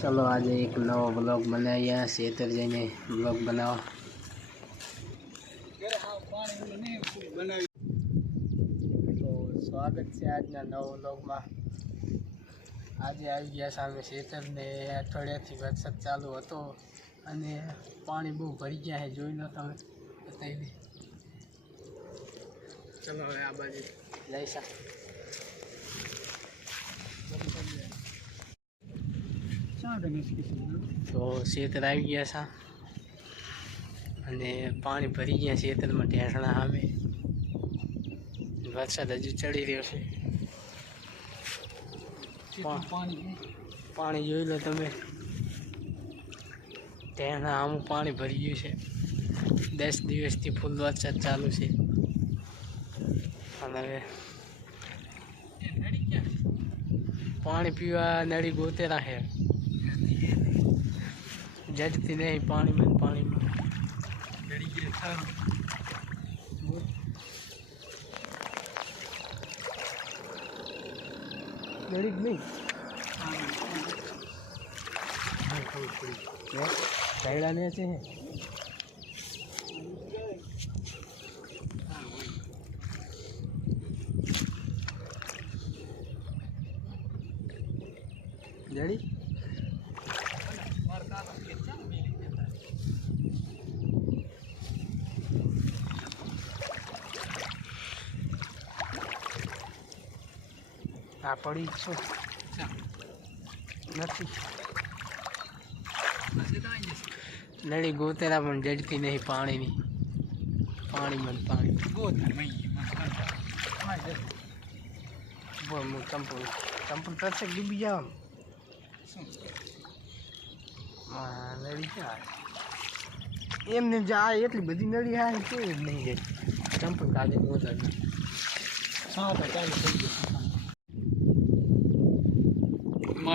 ચલો, આજે એક નવો બ્લોગ બનાવીએ ખેતર જઈને બ્લોગ બનાવવા તો સ્વાગત છે આજના નવો બ્લોગમાં આજે આવી ગયા સામે ખેતરને અઠવાડિયાથી વરસાદ ચાલુ હતો અને પાણી બહુ ભરી ગયા છે. જોઈ લો તમે, બતાવી ચલો, હવે આ બાજુ જઈશા. તો શેતર આવી ગયા છે. અને પાણી ભરી ગયા ખેતરમાં ઢેસણા સામે વરસાદ હજુ ચડી રહ્યો છે. પાણી જોઈ લો તમે. ઢેસણા આમું પાણી ભરી ગયું છે. દસ દિવસથી ફૂલ વરસાદ ચાલુ છે. અને હવે પાણી પીવા નળી ગોતે છે જડતી નહીં પાણીમાં પાણીમાં. નળી જ નહીં કૈડા ને છે જડી આ પડી જ છું. નથી. નળી ગોતેરા પણ જડતી નહીં પાણીની. પાણીમાં ને પાણી. બોલ, હું ચંપલ ચંપલ પ્રત્યેક ડૂબી જાવ હા નળી ક્યાં એમને જાય એટલી બધી નળી આવે તો જ નહીં જાય ચંપલ કાઢે મોટા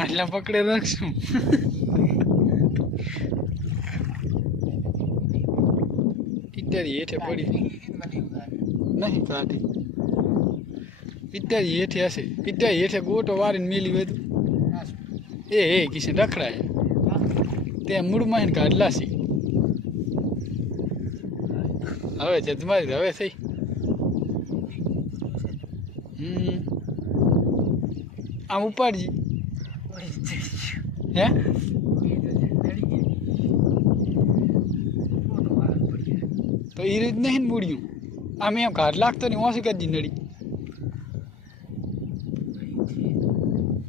માછલા પકડે રાખશું. ઇત્યાદી હેઠે પડી. નહીં કાઢી ઇત્યાદી હેઠે હશે. ઇત્યાદી હેઠે ગોટો વારીને મેલી વધુ. એ એ, કિશન, રખડાય. ત્યાં મૂળમાં કાઢલા છે. હવે જજમારી હવે થઈ. હમ. આમ ઉપાડજી. હે તો એ રીત નહીં ને મૂડ્યું આમ એમ ઘાટ લાગતો નહીં ઓછી કરજી નડી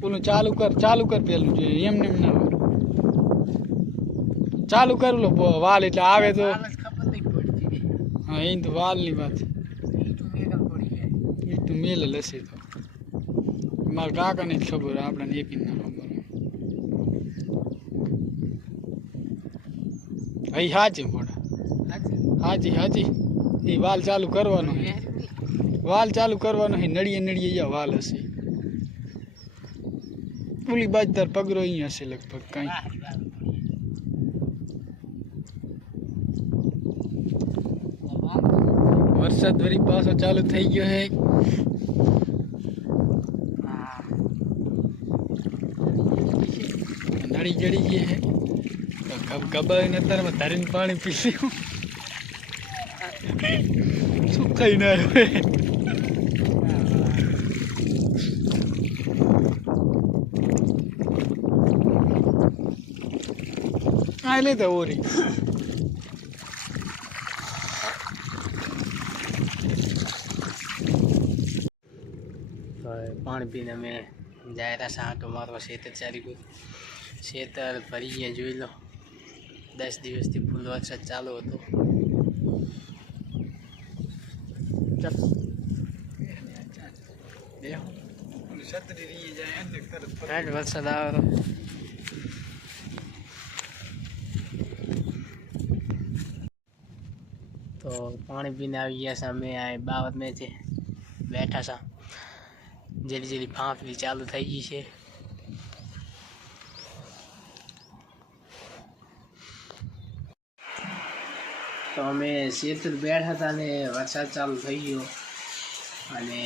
ઓલું ચાલુ કર ચાલુ કર પેલું જોઈએ એમ ને એમ ના હોય ચાલુ કર લો બ- વાલ એટલે આવે તો હા એ તો વાલની વાત એ તો મેલ લશે તો મારા કાકાને જ ખબર આપણને એક ના ખબર અહીં હાજી હાજી હાજી એ વાલ ચાલુ કરવાનો. વાલ ચાલુ કરવાનો નળીએ નળીએ અહીંયા વાલ હશે. ઓલી બાજ તાર પગરો અહીંયા હશે લગભગ કઈ. વરસાદ વરી પાછો ચાલુ થઈ ગયો છે. નળી જડી ગઈ છે ગબાઈ ને અત્યારે ધરીને પાણી પી શું સુકાઈ ના આ લે તો ઓરી. પાણી પીને અમે જાયરા સાંટો મારવા ખેતર ચારી ગયું. ખેતર ભરી ગયા જોઈ લો. દસ દિવસથી ફૂલ વરસાદ ચાલુ હતો. વરસાદ આવે તો. પાણી પીને આવી ગયા સામે આ બાવત મેં છે. બેઠા સા જેલી જેલી ફાંફલી ચાલુ થઈ ગઈ છે. તો અમે શેતર બેઠા હતા ને વરસાદ ચાલુ થઈ ગયો. અને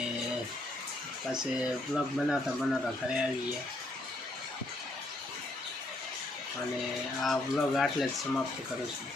પછી બ્લોગ બનાવતા બનાવતા ઘરે આવી ગયા અને આ બ્લોગ આટલે જ સમાપ્ત કરું છું.